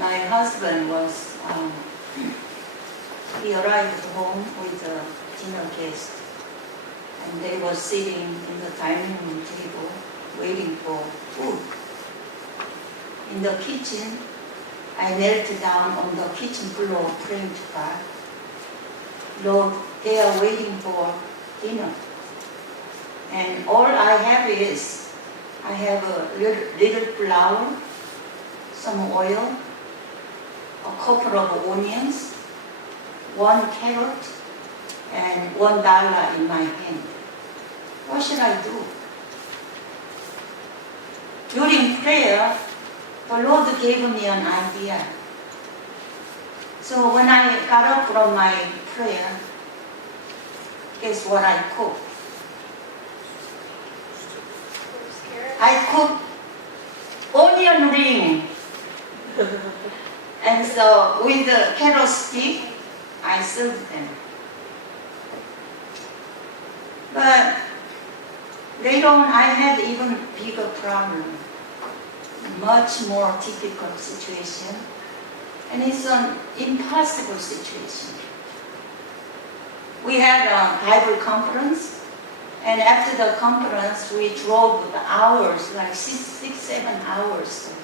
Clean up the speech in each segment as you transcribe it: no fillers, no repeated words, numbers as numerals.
my husband he arrived home with a dinner guest, and they were sitting in the dining room table waiting for food. In the kitchen, I knelt down on the kitchen floor praying to God. Lord, they are waiting for dinner. And all I have is, I have a little flour, some oil, a couple of onions, 1 carrot, and $1 in my hand. What should I do? During prayer, the Lord gave me an idea. So when I got up from my prayer, guess what I cooked? I cooked onion ring. And so with the carrot stick, I served them. But later on, I had even bigger problem, much more difficult situation, and it's an impossible situation. We had a Bible conference, and after the conference, we drove the hours, like 6-7 hours.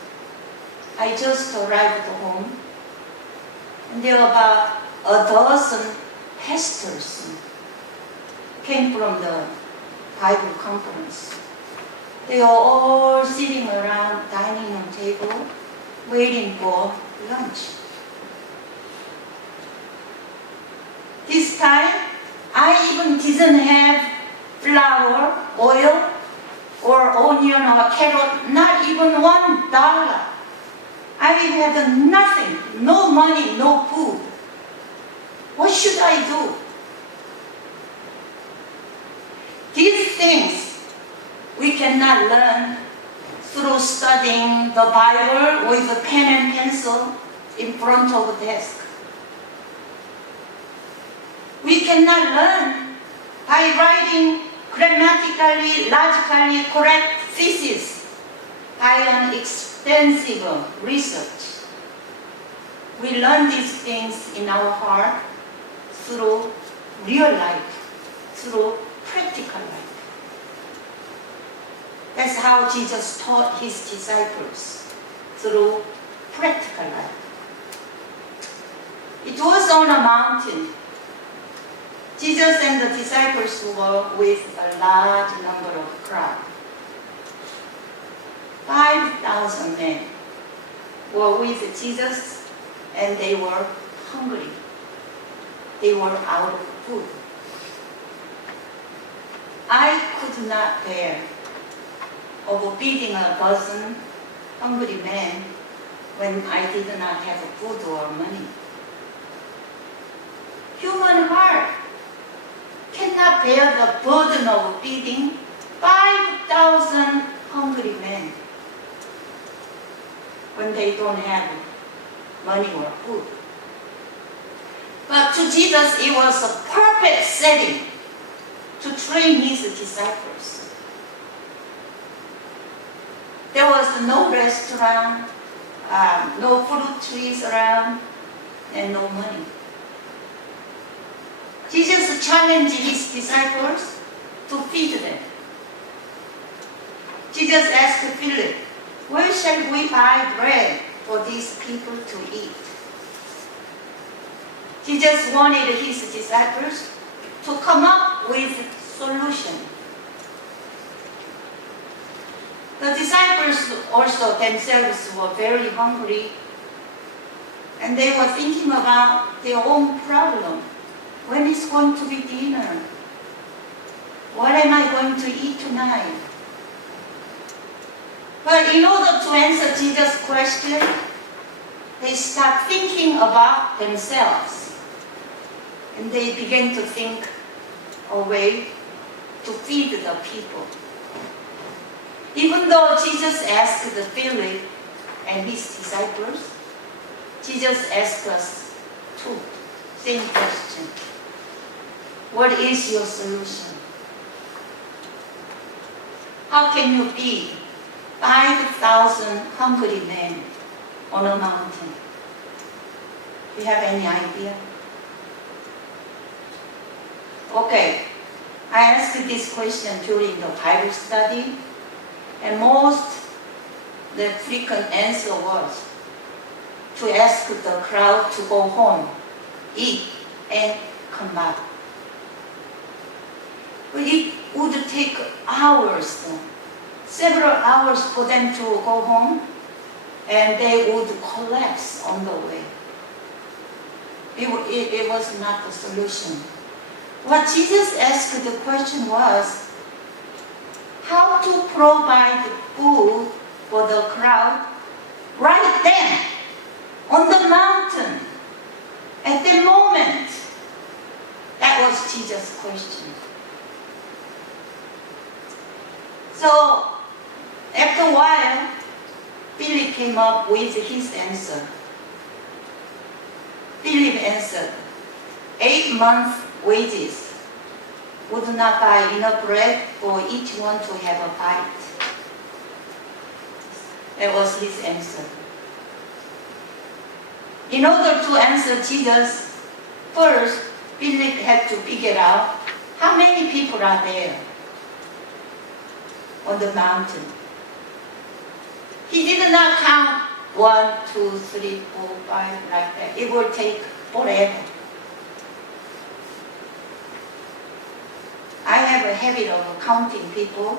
I just arrived home, and there were about a dozen pastors came from the Bible conference. They were all sitting around dining room table, waiting for lunch. This time, I even didn't have flour, oil, or onion or carrot, not even $1. I had nothing, no money, no food. What should I do? These things we cannot learn through studying the Bible with a pen and pencil in front of a desk. We cannot learn by writing grammatically, logically correct thesis by an extensive research. We learn these things in our heart through real life, through practical life. That's how Jesus taught his disciples, through practical life. It was on a mountain. Jesus and the disciples were with a large number of crowd. 5,000 men were with Jesus, and they were hungry. They were out of food. I could not bear of feeding a dozen hungry men when I did not have food or money. Human heart cannot bear the burden of feeding 5,000 hungry men when they don't have money or food. But to Jesus, it was a perfect setting to train his disciples. There was no restaurant, no fruit trees around, and no money. Jesus challenged his disciples to feed them. Jesus asked Philip, "Where shall we buy bread for these people to eat?" Jesus wanted his disciples to come up with a solution. The disciples also themselves were very hungry, and they were thinking about their own problem. When is going to be dinner? What am I going to eat tonight? But in order to answer Jesus' question, they start thinking about themselves. And they began to think a way to feed the people. Even though Jesus asked Philip and his disciples, Jesus asked us too, same question. What is your solution? How can you feed 5,000 hungry men on a mountain? Do you have any idea? Okay, I asked this question during the Bible study, and the frequent answer was to ask the crowd to go home, eat, and come back. But it would take hours, several hours for them to go home, and they would collapse on the way. It was not the solution. What Jesus asked the question was how to provide food for the crowd right then, on the mountain, at the moment. That was Jesus' question. So, after a while, Philip came up with his answer. Philip answered, 8 months' wages would not buy enough bread for each one to have a bite. That was his answer. In order to answer Jesus, first, Philip had to figure out how many people are there on the mountain. He did not count 1, 2, 3, 4, 5 like that. It would take forever. I have a habit of counting people.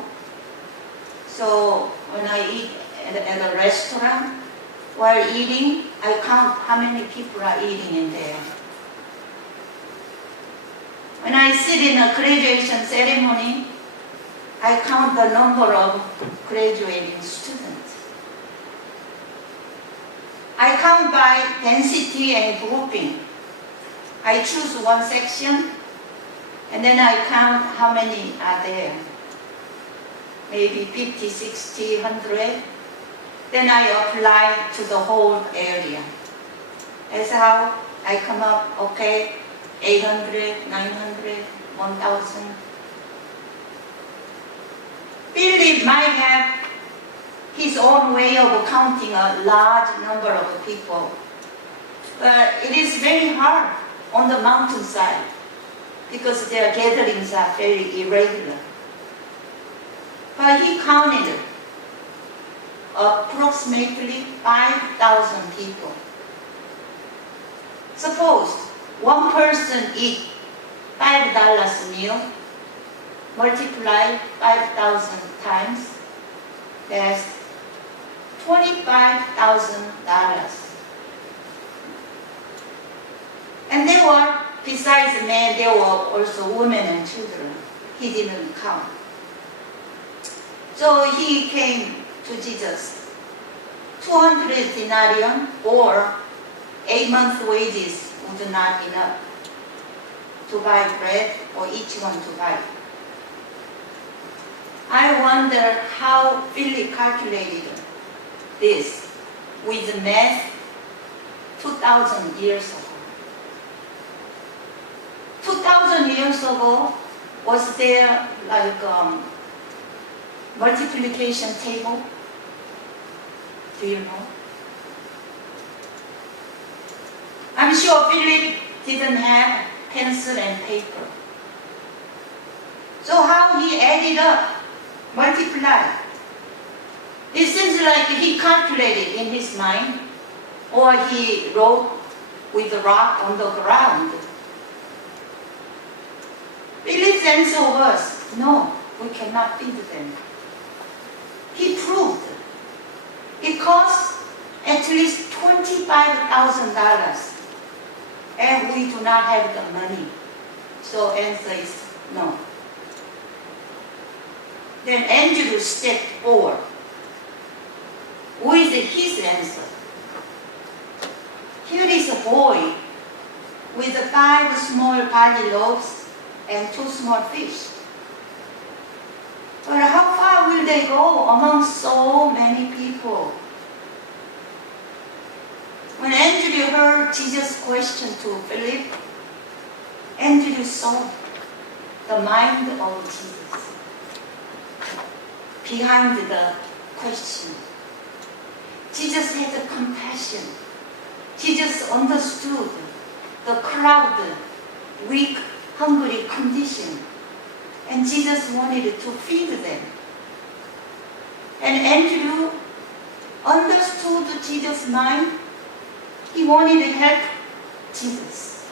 So when I eat at a restaurant, while eating, I count how many people are eating in there. When I sit in a graduation ceremony, I count the number of graduating students. I count by density and grouping. I choose one section, and then I count how many are there. Maybe 50, 60, 100. Then I apply to the whole area. That's how I come up, okay, 800, 900, 1,000. Philip might have his own way of counting a large number of people. But it is very hard on the mountainside because their gatherings are very irregular. But he counted approximately 5,000 people. Suppose one person eat $5 meal, multiply 5,000 times, that's $25,000. And there were, besides men, there were also women and children. He didn't count. So he came to Jesus. 200 denarius or 8 months' wages would not be enough to buy bread for each one to buy. I wonder how Philip calculated this with math 2,000 years ago. 2,000 years ago, was there like multiplication table? Do you know? I'm sure Philip didn't have pencil and paper. So how he added up, multiplied? It seems like he calculated in his mind, or he wrote with a rock on the ground. Philip's answer was, no, we cannot feed them. He proved it costs at least $25,000, and we do not have the money. So answer is no. Then Andrew stepped forward with his answer. Here is a boy with 5 small barley loaves and 2 small fish. But how far will they go among so many people? When Andrew heard Jesus' question to Philip, Andrew saw the mind of Jesus behind the question. Jesus had compassion situation. Jesus understood the crowd, weak, hungry condition. And Jesus wanted to feed them. And Andrew understood Jesus' mind. He wanted to help Jesus.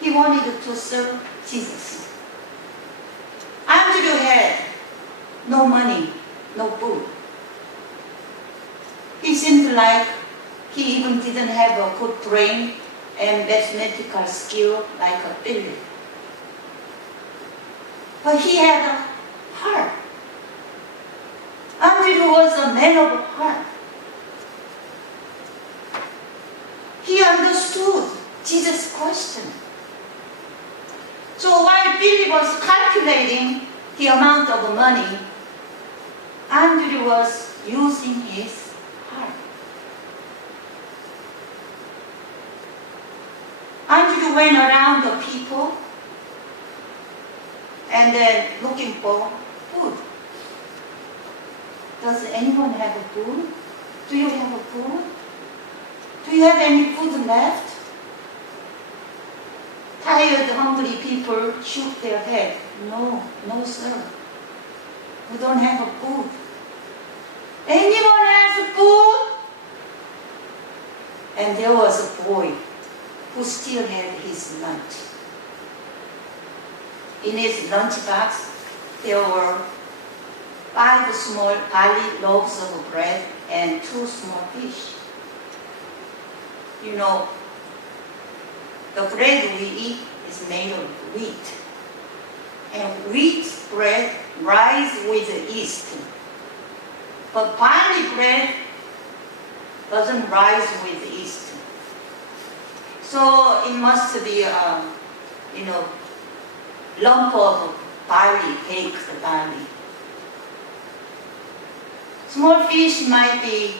He wanted to serve Jesus. Andrew had no money, no food. He seemed like he even didn't have a good brain and mathematical skill like a Philip. But he had a heart. Andrew was a man of heart. He understood Jesus' question. So while Philip was calculating the amount of money, Andrew was using his heart. Andrew went around the people and then looking for food. Does anyone have a food? Do you have a food? Do you have any food left? Tired, hungry people shook their head. No, no sir. We don't have a food. Anyone has food? And there was a boy who still had his lunch. In his lunchbox, there were 5 small barley loaves of bread and 2 small fish. You know, the bread we eat is made of wheat. And wheat bread rises with yeast. But barley bread doesn't rise with yeast. So it must be a, lump of barley, baked barley. Small fish might be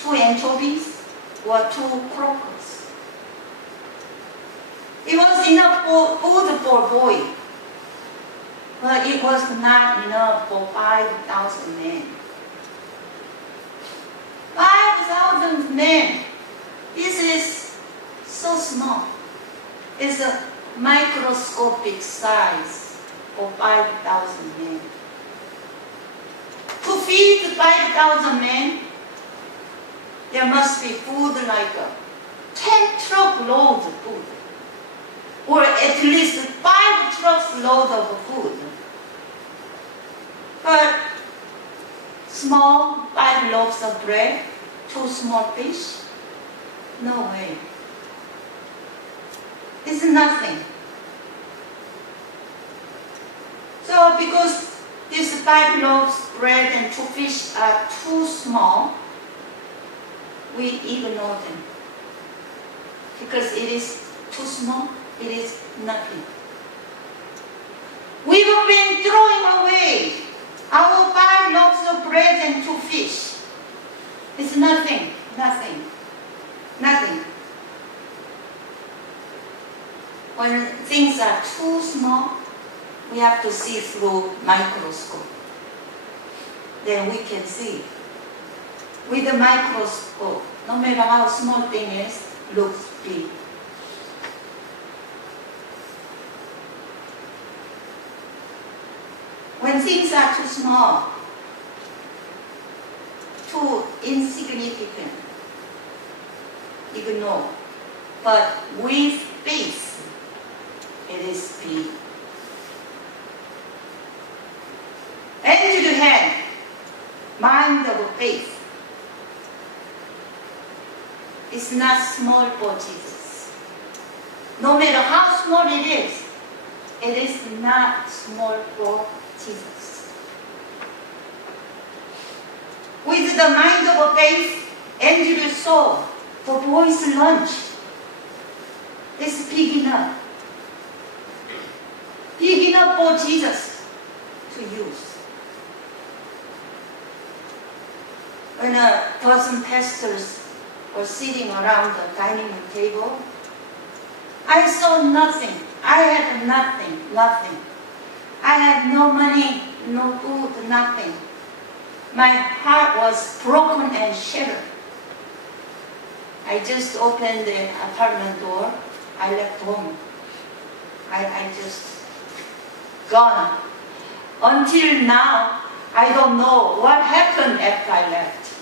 2 anchovies or 2 crocodiles. It was enough food for a boy, but it was not enough for 5,000 men. 5,000 men. This is so small. It's a microscopic size for 5,000 men. To feed 5,000 men, there must be food like 10 truckloads of food, or at least 5 truckloads of food. But small 5 loaves of bread, 2 small fish, no way. It's nothing. So because these 5 loaves of bread and 2 fish are too small, we ignore them. Because it is too small, it is nothing. We've been throwing away our 5 loaves of bread and 2 fish. It's nothing, nothing, nothing. When things are too small, we have to see through microscope. Then we can see. With the microscope, no matter how small thing is, looks big. When things are too small, too insignificant, ignore. But with faith, it is big. Andrew had mind of faith. It's not small for Jesus. No matter how small it is not small for Jesus. With the mind of faith, Andrew saw the boy's lunch is big enough. Big enough for Jesus to use. When a dozen pastors were sitting around the dining room table, I saw nothing. I had nothing. I had no money, no food, nothing. My heart was broken and shattered. I just opened the apartment door. I left home. I just gone. Until now, I don't know what happened after I left.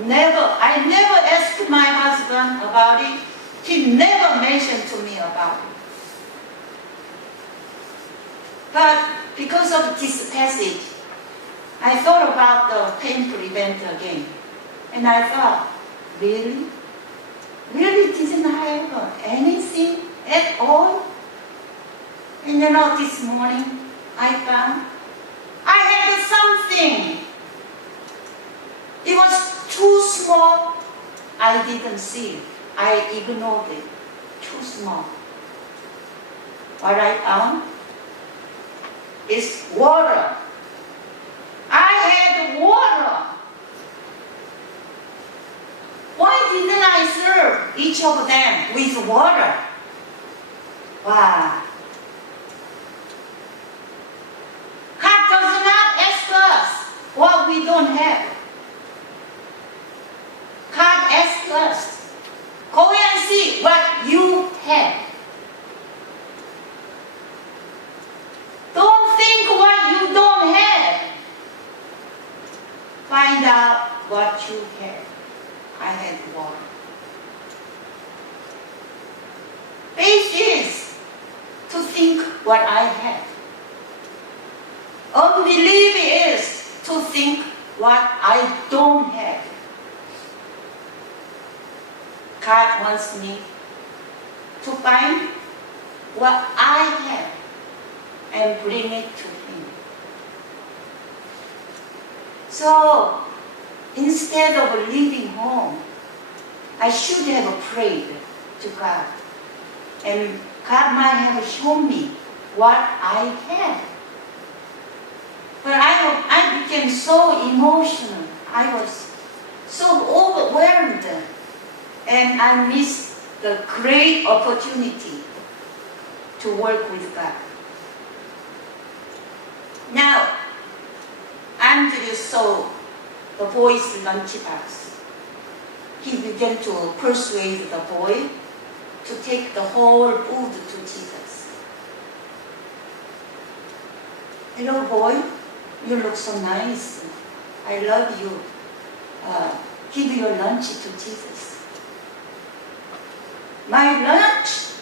I never asked my husband about it. He never mentioned to me about it. But because of this passage, I thought about the painful event again. And I thought, really? Really didn't have anything at all? And this morning I found I had something. It was too small. I didn't see it. I ignored it. Too small. What I found is water. I had water. Why didn't I serve each of them with water? Wow. God does not ask us what we don't have. God asks us, go and see what you have. Don't think what you don't have. Find out what you have. I had water. Faith is to think what I have. Unbelief is to think what I don't have. God wants me to find what I have and bring it to Him. So, instead of leaving home, I should have prayed to God. And God might have shown me what I have. But I became so emotional. I was so overwhelmed. And I missed the great opportunity to work with God. Now, Andrew saw the boy's lunchbox. He began to persuade the boy to take the whole food to Jesus. Hello, boy. You look so nice. I love you. Give your lunch to Jesus. My lunch?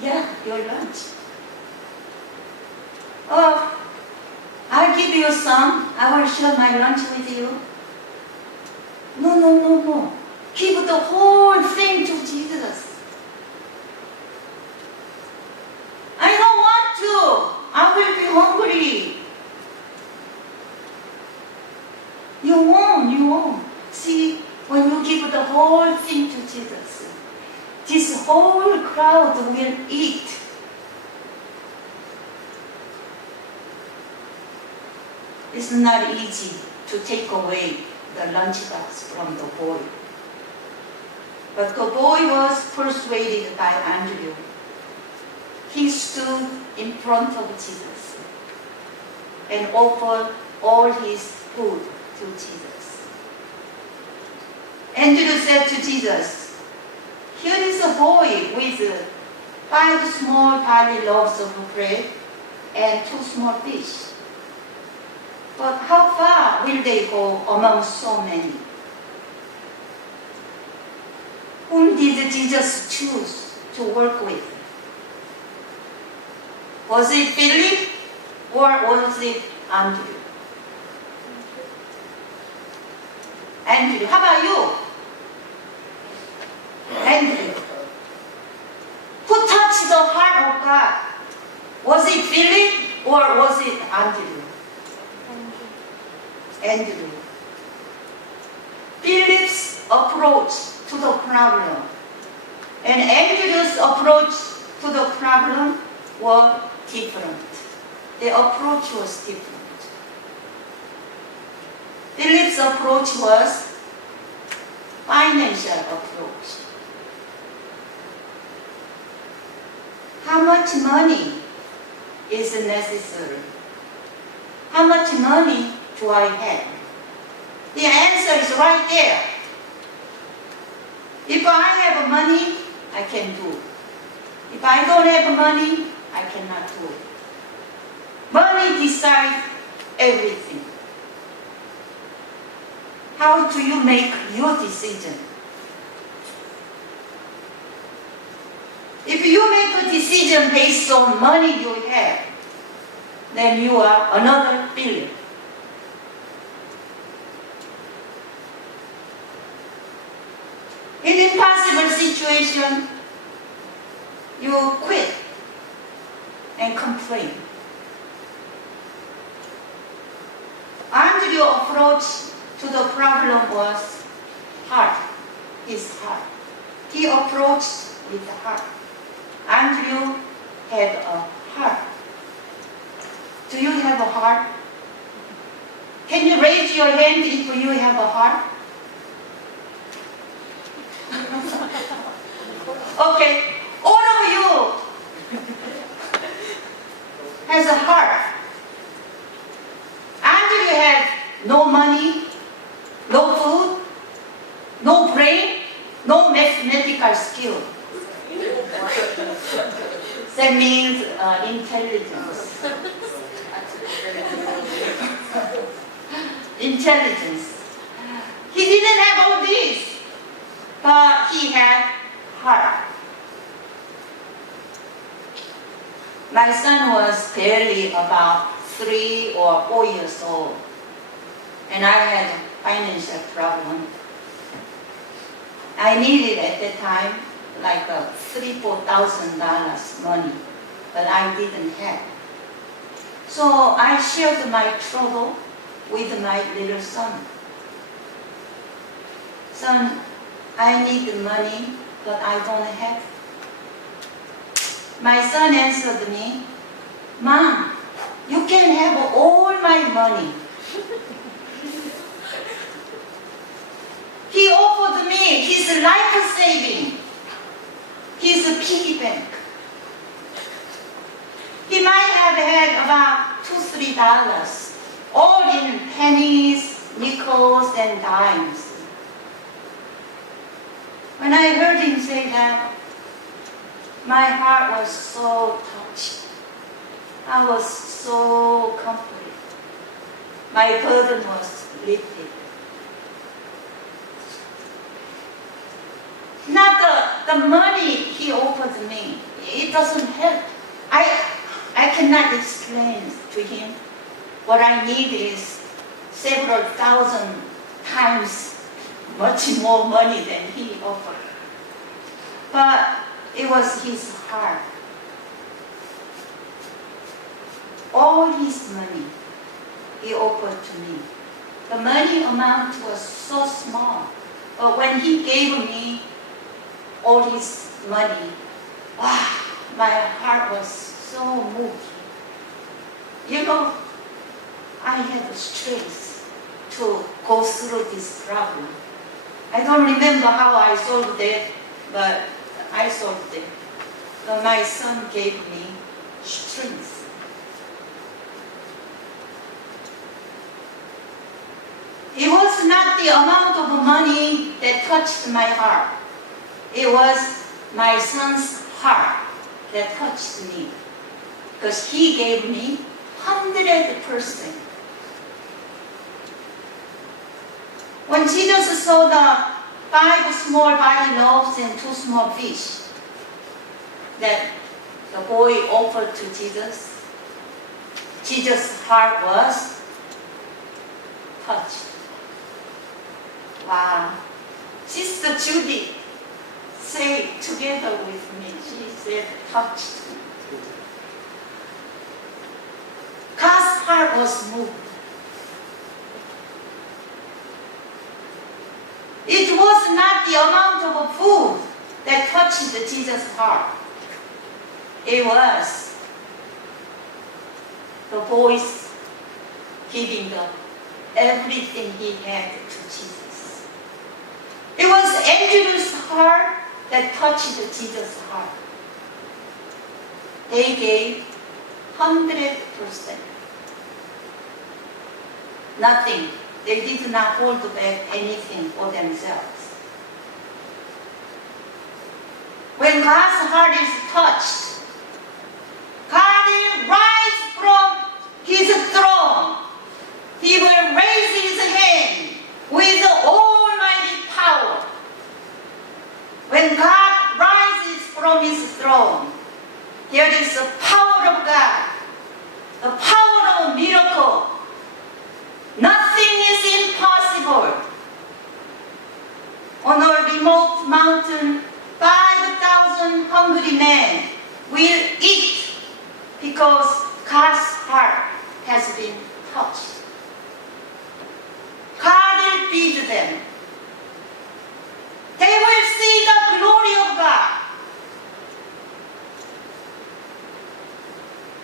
Yeah, your lunch. Oh, I'll give you some. I will share my lunch with you. No. Give the whole thing to Jesus. I don't want to. I will be hungry. You won't. See, when you give the whole thing to Jesus, this whole crowd will eat. It's not easy to take away the lunchbox from the boy. But the boy was persuaded by Andrew. He stood in front of Jesus and offered all his food to Jesus. Andrew said to Jesus, here is a boy with 5 small barley loaves of bread and 2 small fish. But how far will they go among so many? Whom did Jesus choose to work with? Was it Philip or was it Andrew? Andrew, how about you? Andrew. Who touched the heart of God? Was it Philip or was it Andrew? Andrew. Philip's approach to the problem and Andrew's approach to the problem were different. The approach was different. Philip's approach was financial approach. How much money is necessary? How much money do I have? The answer is right there. If I have money, I can do. If I don't have money, I cannot do it. Money decides everything. How do you make your decision? If you make a decision based on money you have, then you are another billion. In impossible situation, you quit and complain. Andrew's approach to the problem was hard, his heart. He approached with the heart. Andrew had a heart. Do you have a heart? Can you raise your hand if you have a heart? Okay, all of you has a heart. Andrew had no money, no food, no brain, no mathematical skill. That means intelligence. Intelligence. He didn't have all this, but he had heart. My son was barely about 3 or 4 years old, and I had a financial problem. I needed at that time like $3,000-4,000 money, but I didn't have. So I shared my trouble with my little son. Son, I need money, but I don't have. My son answered me, Mom, you can have all my money. He offered me his life saving, his piggy bank. He might have had about $2-3, all in pennies, nickels, and dimes. When I heard him say that, my heart was so touched. I was so comforted. My burden was lifted. Not the money he offered me. It doesn't help. I cannot explain to him. What I need is several thousand times much more money than he offered. But it was his heart. All his money he offered to me. The money amount was so small. But when he gave me all his money, wow, my heart was so moved. You know, I had the strength to go through this problem. I don't remember how I solved it, but I solved it. But my son gave me strength. It was not the amount of money that touched my heart. It was my son's heart that touched me. Because he gave me 100%. When Jesus saw the 5 small barley loaves and 2 small fish that the boy offered to Jesus, Jesus' heart was touched. Wow. Sister Judy said together with me, she said, touched. God's heart was moved. It was not the amount of food that touched Jesus' heart. It was the voice giving everything he had to Jesus. It was Andrew's heart that touched Jesus' heart. They gave 100%. Nothing. They did not hold back anything for themselves. When God's heart is touched, God will rise from His throne. He will raise His hand with almighty power. When God rises from His throne, there is the power of God, the power of miracle. Nothing is impossible. On a remote mountain, 5,000 hungry men will eat because God's heart has been touched. God will feed them. They will see the glory of God.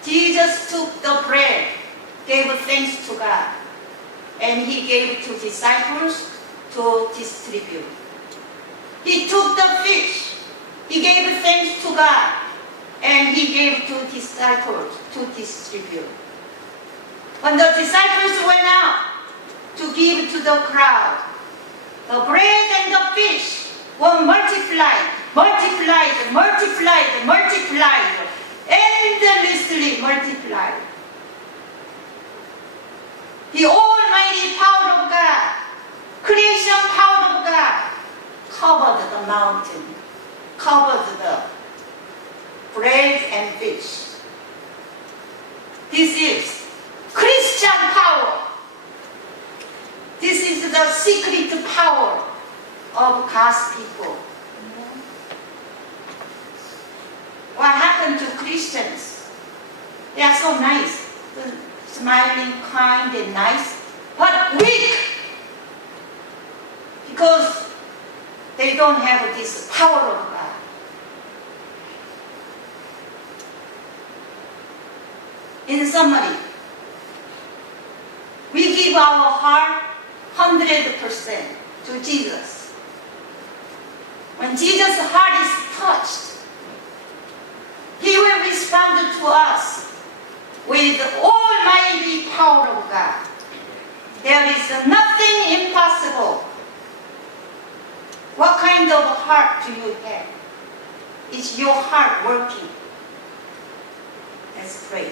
Jesus took the bread, gave thanks to God, and He gave to disciples to distribute. He took the fish, He gave thanks to God, and He gave to disciples to distribute. When the disciples went out to give to the crowd, the bread and the fish were multiplied, endlessly multiplied. The almighty power of God, creation power of God, covered the mountain, covered the bread and fish. This is Christian power. This is the secret power of God's people. What happened to Christians? They are so nice, smiling, kind, and nice, but weak because they don't have this power of God. In summary, we give our heart 100% to Jesus. When Jesus' heart is touched, He will respond to us with almighty power of God. There is nothing impossible. What kind of heart do you have? Is your heart working? Let's pray.